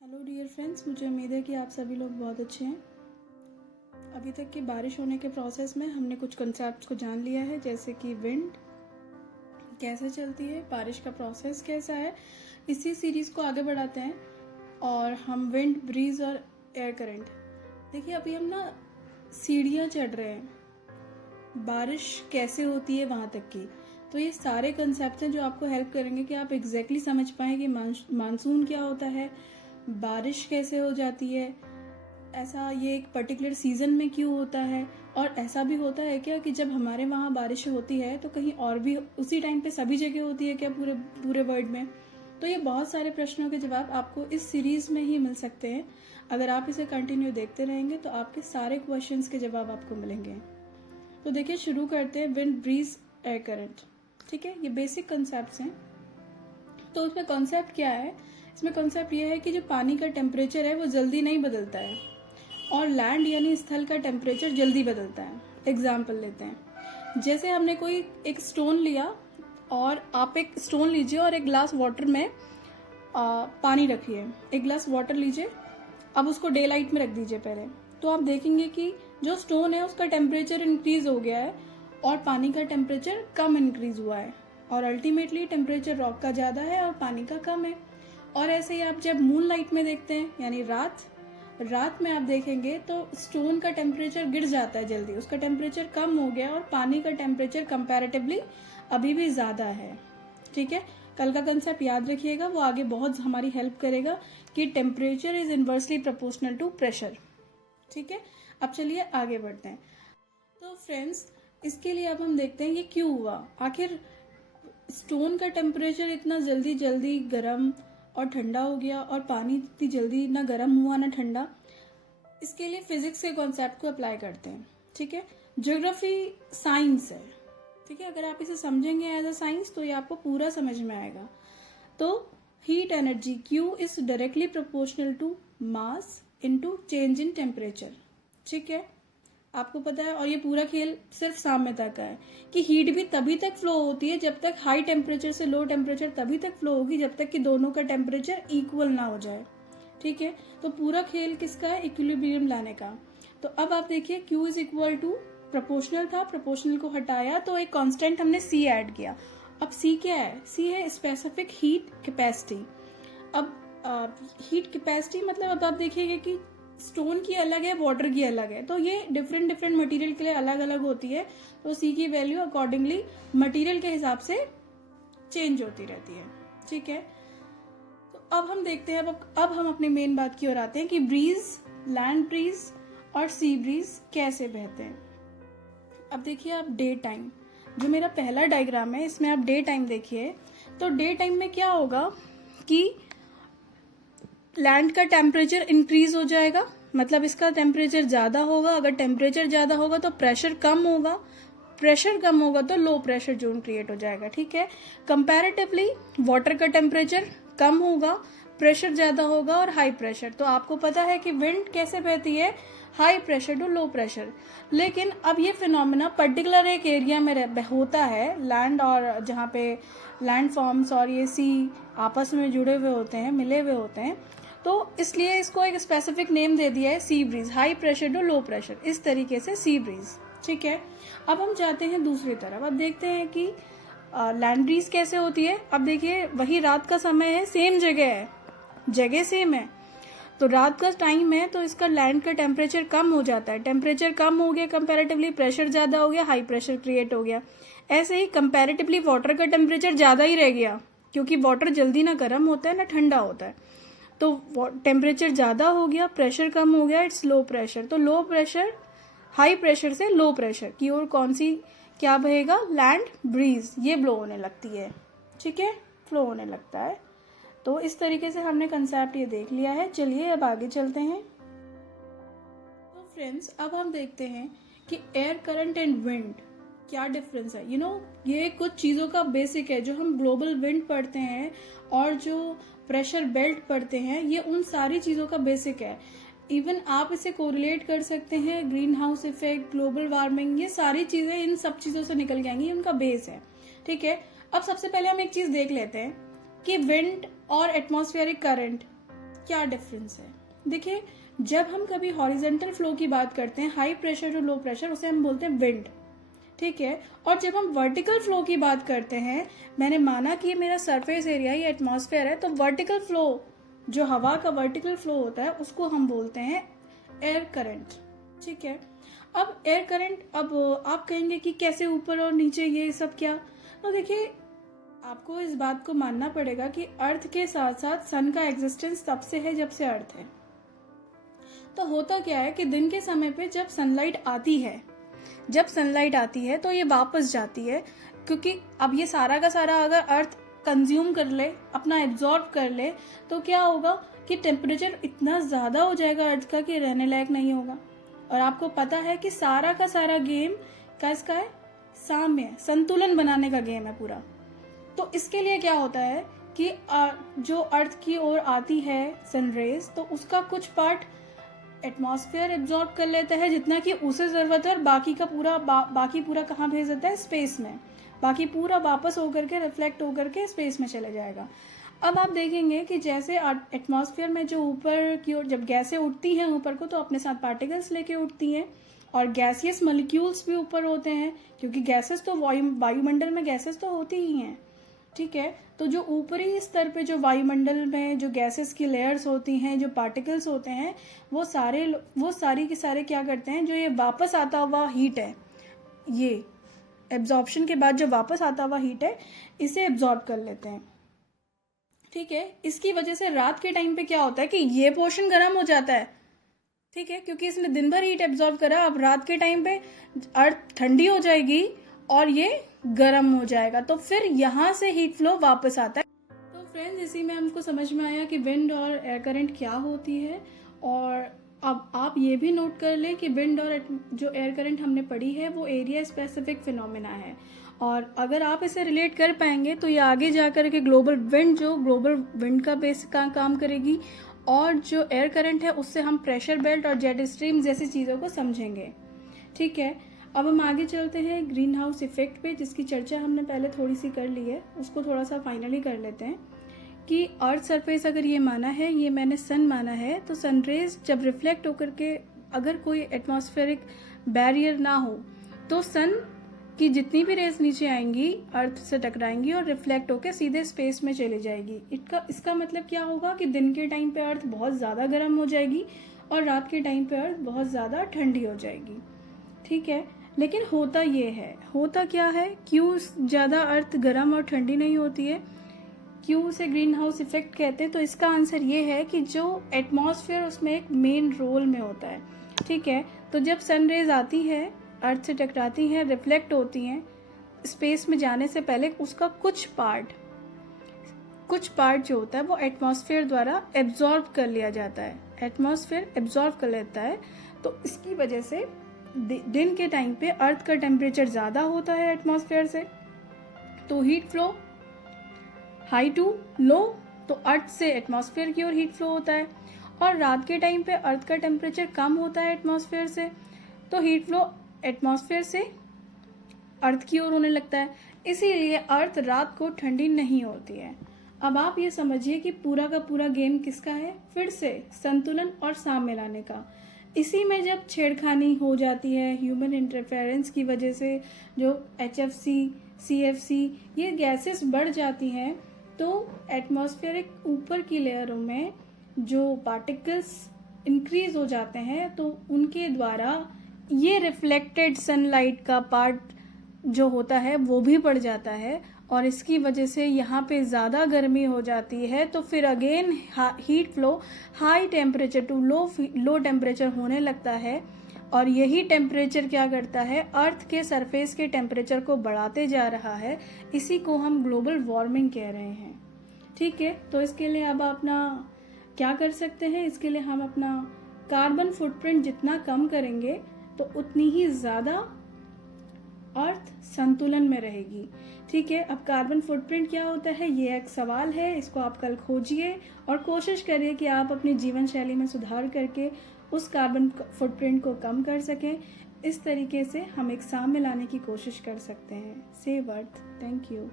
Hello dear friends, मुझे उम्मीद है कि आप सभी लोग बहुत अच्छे हैं। अभी तक की बारिश होने के प्रोसेस में हमने कुछ कंसेप्ट्स को जान लिया है, जैसे कि विंड कैसे चलती है, बारिश का प्रोसेस कैसा है। इसी सीरीज़ को आगे बढ़ाते हैं और हम विंड, ब्रीज और एयर करंट। देखिए, अभी हम ना सीढ़ियाँ चढ़ रहे हैं, बारिश कैसे होती है वहाँ तक की। तो ये सारे कंसेप्ट हैं जो आपको हेल्प करेंगे कि आप एग्जैक्टली समझ पाएँ कि मानसून क्या होता है, बारिश कैसे हो जाती है, ऐसा ये एक पर्टिकुलर सीजन में क्यों होता है, और ऐसा भी होता है क्या कि जब हमारे वहाँ बारिश होती है तो कहीं और भी उसी टाइम पे सभी जगह होती है क्या, पूरे पूरे वर्ल्ड में। तो ये बहुत सारे प्रश्नों के जवाब आपको इस सीरीज में ही मिल सकते हैं। अगर आप इसे कंटिन्यू देखते रहेंगे तो आपके सारे क्वेश्चंस के जवाब आपको मिलेंगे। तो देखिए, शुरू करते हैं विंड, ब्रीज, एयर करंट। ठीक है, ये बेसिक कंसेप्ट हैं। तो उसमें कॉन्सेप्ट क्या है? इसमें कॉन्सेप्ट ये है कि जो पानी का टेम्परेचर है वो जल्दी नहीं बदलता है, और लैंड यानी स्थल का टेम्परेचर जल्दी बदलता है। एग्जाम्पल लेते हैं, जैसे हमने कोई एक स्टोन लिया, और आप एक स्टोन लीजिए और एक ग्लास वाटर में पानी रखिए। एक ग्लास वाटर लीजिए, अब उसको डे लाइट में रख दीजिए पहले। तो आप देखेंगे कि जो स्टोन है उसका टेम्परेचर इंक्रीज हो गया है और पानी का टेम्परेचर कम इंक्रीज हुआ है, और अल्टीमेटली टेम्परेचर रॉक का ज़्यादा है और पानी का कम है। और ऐसे ही आप जब मून लाइट में देखते हैं, यानी रात में आप देखेंगे तो स्टोन का टेम्परेचर गिर जाता है जल्दी, उसका टेम्परेचर कम हो गया और पानी का टेम्परेचर कंपैरेटिवली अभी भी ज़्यादा है। ठीक है, कल का कंसेप्ट याद रखिएगा, वो आगे बहुत हमारी हेल्प करेगा कि temperature is inversely proportional to pressure. ठीक है, अब चलिए आगे बढ़ते हैं। तो फ्रेंड्स, इसके लिए अब हम देखते हैं ये क्यों हुआ। आखिर स्टोन का टेम्परेचर इतना जल्दी जल्दी गर्म और ठंडा हो गया, और पानी इतनी जल्दी ना गर्म हुआ ना ठंडा। इसके लिए फिजिक्स के कॉन्सेप्ट को अप्लाई करते हैं। ठीक है, ज्योग्राफी साइंस है। ठीक है, अगर आप इसे समझेंगे एज अ साइंस तो ये आपको पूरा समझ में आएगा। तो heat energy Q is directly proportional to mass into change in temperature. ठीक है, आपको पता है, और ये पूरा खेल सिर्फ साम्यता का है कि हीट भी तभी तक फ्लो होती है जब तक हाई टेम्परेचर से लो टेम्परेचर तभी तक फ्लो होगी जब तक कि दोनों का टेम्परेचर इक्वल ना हो जाए। ठीक है, तो पूरा खेल किसका है? इक्विलिब्रियम लाने का। तो अब आप देखिए, Q is equal to proportional था, प्रोपोर्शनल को हटाया तो एक कांस्टेंट हमने C ऐड किया। अब C क्या है? C है स्पेसिफिक हीट कैपेसिटी। अब हीट कैपेसिटी मतलब अब आप देखिएगा कि स्टोन की अलग है, वाटर की अलग है, तो ये डिफरेंट मटेरियल के लिए अलग अलग होती है। तो सी की वैल्यू अकॉर्डिंगली मटेरियल के हिसाब से चेंज होती रहती है। ठीक है, तो अब हम देखते हैं, अब हम अपनी मेन बात की ओर आते हैं कि ब्रीज, लैंड ब्रीज और सी ब्रीज कैसे बहते हैं। अब देखिए, आप डे टाइम, जो मेरा पहला डायग्राम है इसमें आप डे टाइम देखिए। तो डे टाइम में क्या होगा कि लैंड का टेम्परेचर इंक्रीज हो जाएगा, मतलब इसका टेम्परेचर ज्यादा होगा। अगर टेम्परेचर ज्यादा होगा तो प्रेशर कम होगा, प्रेशर कम होगा तो लो प्रेशर जोन क्रिएट हो जाएगा। ठीक है, कंपैरेटिवली वाटर का टेम्परेचर कम होगा, प्रेशर ज्यादा होगा और हाई प्रेशर। तो आपको पता है कि विंड कैसे बहती है? High pressure to low pressure. लेकिन अब ये फिनोमेना पर्टिकुलर एक एरिया में होता है, लैंड, और जहाँ पे लैंड फॉर्म्स और ये सी आपस में जुड़े हुए होते हैं, मिले हुए होते हैं, तो इसलिए इसको एक स्पेसिफिक नेम दे दिया है sea breeze, high pressure to low pressure, इस तरीके से सी ब्रीज। ठीक है, अब हम जाते हैं दूसरी तरफ। अब देखते हैं कि लैंड ब्रीज कैसे होती है। अब देखिए, वही रात का समय है, सेम जगह है, जगह सेम है, तो रात का टाइम है तो इसका लैंड का टेम्परेचर कम हो जाता है। टेम्परेचर कम हो गया कंपैरेटिवली, प्रेशर ज्यादा हो गया, हाई प्रेशर क्रिएट हो गया। ऐसे ही कंपैरेटिवली वाटर का टेम्परेचर ज्यादा ही रह गया, क्योंकि वाटर जल्दी ना गर्म होता है ना ठंडा होता है। तो टेम्परेचर ज्यादा हो गया, प्रेशर कम हो गया, इट्स लो प्रेशर। तो लो प्रेशर, हाई प्रेशर से लो प्रेशर की ओर कौन सी क्या बहेगा? लैंड ब्रीज, ये ब्लो होने लगती है। ठीक है, फ्लो होने लगता है। तो इस तरीके से हमने कंसेप्ट ये देख लिया है। चलिए अब आगे चलते हैं। तो फ्रेंड्स, अब हम देखते हैं कि एयर करंट एंड विंड क्या डिफरेंस है। ये कुछ चीज़ों का बेसिक है। जो हम ग्लोबल विंड पढ़ते हैं और जो प्रेशर बेल्ट पढ़ते हैं, ये उन सारी चीज़ों का बेसिक है। इवन आप इसे कोरिलेट कर सकते हैं, green house effect, global warming, ये सारी चीज़ें इन सब चीज़ों से निकल के आएंगी, ये उनका बेस है। ठीक है, अब सबसे पहले हम एक चीज़ देख लेते हैं कि विंड और एटमॉस्फेरिक करंट क्या डिफरेंस है? देखिए, जब हम कभी हॉरिजेंटल फ्लो की बात करते हैं, हाई प्रेशर और लो प्रेशर, उसे हम बोलते हैं विंड, ठीक है। और जब हम वर्टिकल फ्लो की बात करते हैं, मैंने माना कि मेरा सरफेस एरिया या एटमॉस्फेयर है, तो वर्टिकल फ्लो, जो हवा का वर्टिकल फ्लो होता है, उसको हम बोलते हैं एयर करंट, ठीक है। अब एयर करंट, अब आप कहेंगे कि कैसे ऊपर और नीचे, ये सब क्या? तो देखिए, आपको इस बात को मानना पड़ेगा कि अर्थ के साथ साथ सन का एग्जिस्टेंस तब से है जब से अर्थ है। तो होता क्या है कि दिन के समय पे जब सनलाइट आती है तो ये वापस जाती है, क्योंकि अब ये सारा का सारा अगर अर्थ कंज्यूम कर ले, अपना एब्जॉर्ब कर ले, तो क्या होगा कि टेम्परेचर इतना ज़्यादा हो जाएगा अर्थ का कि रहने लायक नहीं होगा। और आपको पता है कि सारा का सारा गेम किसका है? साम्य, संतुलन बनाने का गेम है पूरा। तो इसके लिए क्या होता है कि जो अर्थ की ओर आती है सनरेज, तो उसका कुछ पार्ट एटमॉस्फेयर एब्जॉर्ब कर लेता है जितना कि उसे जरूरत है, और बाकी का पूरा बाकी पूरा कहाँ भेज देता है? स्पेस में। बाकी पूरा वापस होकर के रिफ्लेक्ट होकर के स्पेस में चले जाएगा। अब आप देखेंगे कि जैसे एटमॉस्फेयर में जो ऊपर की ओर जब गैसें उठती हैं ऊपर को, तो अपने साथ पार्टिकल्स लेके उठती हैं, और गैसियस मॉलिक्यूल्स भी ऊपर होते हैं, क्योंकि गैसेस तो वायुमंडल में गैसेस तो होती ही हैं, ठीक है। तो जो ऊपरी स्तर पे जो वायुमंडल में जो गैसेस की लेयर्स होती हैं, जो पार्टिकल्स होते हैं, वो सारी के सारे क्या करते हैं? जो ये वापस आता हुआ हीट है, ये एब्जॉर्प्शन के बाद जो वापस आता हुआ हीट है, इसे एब्जॉर्ब कर लेते हैं, ठीक है। इसकी वजह से रात के टाइम पे क्या होता है कि ये पोर्शन गर्म हो जाता है, ठीक है, क्योंकि इसने दिन भर हीट एब्जॉर्ब करा। अब रात के टाइम पे अर्थ ठंडी हो जाएगी और ये गर्म हो जाएगा, तो फिर यहाँ से हीट फ्लो वापस आता है। तो फ्रेंड्स, इसी में हमको समझ में आया कि विंड और एयर करंट क्या होती है। और अब आप ये भी नोट कर लें कि विंड और जो एयर करंट हमने पढ़ी है वो एरिया स्पेसिफिक फिनोमेना है, और अगर आप इसे रिलेट कर पाएंगे तो ये आगे जाकर के ग्लोबल विंड का बेस का काम करेगी, और जो एयर करंट है उससे हम प्रेशर बेल्ट और जेट स्ट्रीम जैसी चीज़ों को समझेंगे, ठीक है। अब हम आगे चलते हैं ग्रीन हाउस इफेक्ट पे, जिसकी चर्चा हमने पहले थोड़ी सी कर ली है, उसको थोड़ा सा फाइनली कर लेते हैं कि अर्थ सरफेस अगर ये माना है, ये मैंने सन माना है, तो सनरेज जब रिफ्लेक्ट होकर के, अगर कोई एटमॉस्फेरिक बैरियर ना हो, तो सन की जितनी भी रेज नीचे आएंगी अर्थ से टकराएंगी और रिफ्लेक्ट होकर सीधे स्पेस में चली जाएगी। इसका मतलब क्या होगा कि दिन के टाइम पे अर्थ बहुत ज़्यादा गर्म हो जाएगी और रात के टाइम पे अर्थ बहुत ज़्यादा ठंडी हो जाएगी, ठीक है। लेकिन होता क्या है, क्यों ज़्यादा अर्थ गर्म और ठंडी नहीं होती है, क्यों उसे ग्रीन हाउस इफेक्ट कहते हैं? तो इसका आंसर ये है कि जो एटमॉस्फेयर उसमें एक मेन रोल में होता है, ठीक है। तो जब सनरेज आती है, अर्थ से टकराती हैं, रिफ्लेक्ट होती हैं, स्पेस में जाने से पहले उसका कुछ पार्ट जो होता है वो एटमॉस्फेयर द्वारा एब्जॉर्ब कर लिया जाता है, एटमॉस्फेयर एब्जॉर्ब कर लेता है। तो इसकी वजह से दिन के टाइम पे अर्थ का टेम्परेचर ज़्यादा होता है एटमॉस्फेयर से, तो heat flow high to low, तो अर्थ से एटमॉस्फेयर की ओर हीट फ्लो होता है। और रात के टाइम पे अर्थ का टेम्परेचर कम होता है एटमॉस्फेयर से, तो हीट फ्लो एटमॉस्फेयर से अर्थ की ओर होने लगता है, इसीलिए अर्थ रात को ठंडी नहीं होती है। अब आप ये समझिए कि पूरा का पूरा गेम किसका है? फिर से संतुलन और साम्य लाने का। इसी में जब छेड़खानी हो जाती है ह्यूमन इंटरफेरेंस की वजह से, जो HFC, CFC ये गैसेस बढ़ जाती हैं, तो एटमॉस्फेरिक ऊपर की लेयरों में जो पार्टिकल्स इंक्रीज हो जाते हैं, तो उनके द्वारा ये रिफ्लेक्टेड सनलाइट का पार्ट जो होता है वो भी बढ़ जाता है, और इसकी वजह से यहाँ पे ज़्यादा गर्मी हो जाती है। तो फिर again heat flow high temperature to low temperature होने लगता है, और यही टेम्परेचर क्या करता है? अर्थ के सरफेस के टेम्परेचर को बढ़ाते जा रहा है। इसी को हम ग्लोबल वार्मिंग कह रहे हैं, ठीक है। तो इसके लिए अब अपना क्या कर सकते हैं? इसके लिए हम अपना कार्बन फुटप्रिंट जितना कम करेंगे तो उतनी ही ज़्यादा अर्थ संतुलन में रहेगी, ठीक है। अब कार्बन फुटप्रिंट क्या होता है, ये एक सवाल है, इसको आप कल खोजिए और कोशिश करिए कि आप अपनी जीवन शैली में सुधार करके उस कार्बन फुटप्रिंट को कम कर सकें। इस तरीके से हम एक साम्य लाने की कोशिश कर सकते हैं। Save earth. Thank you.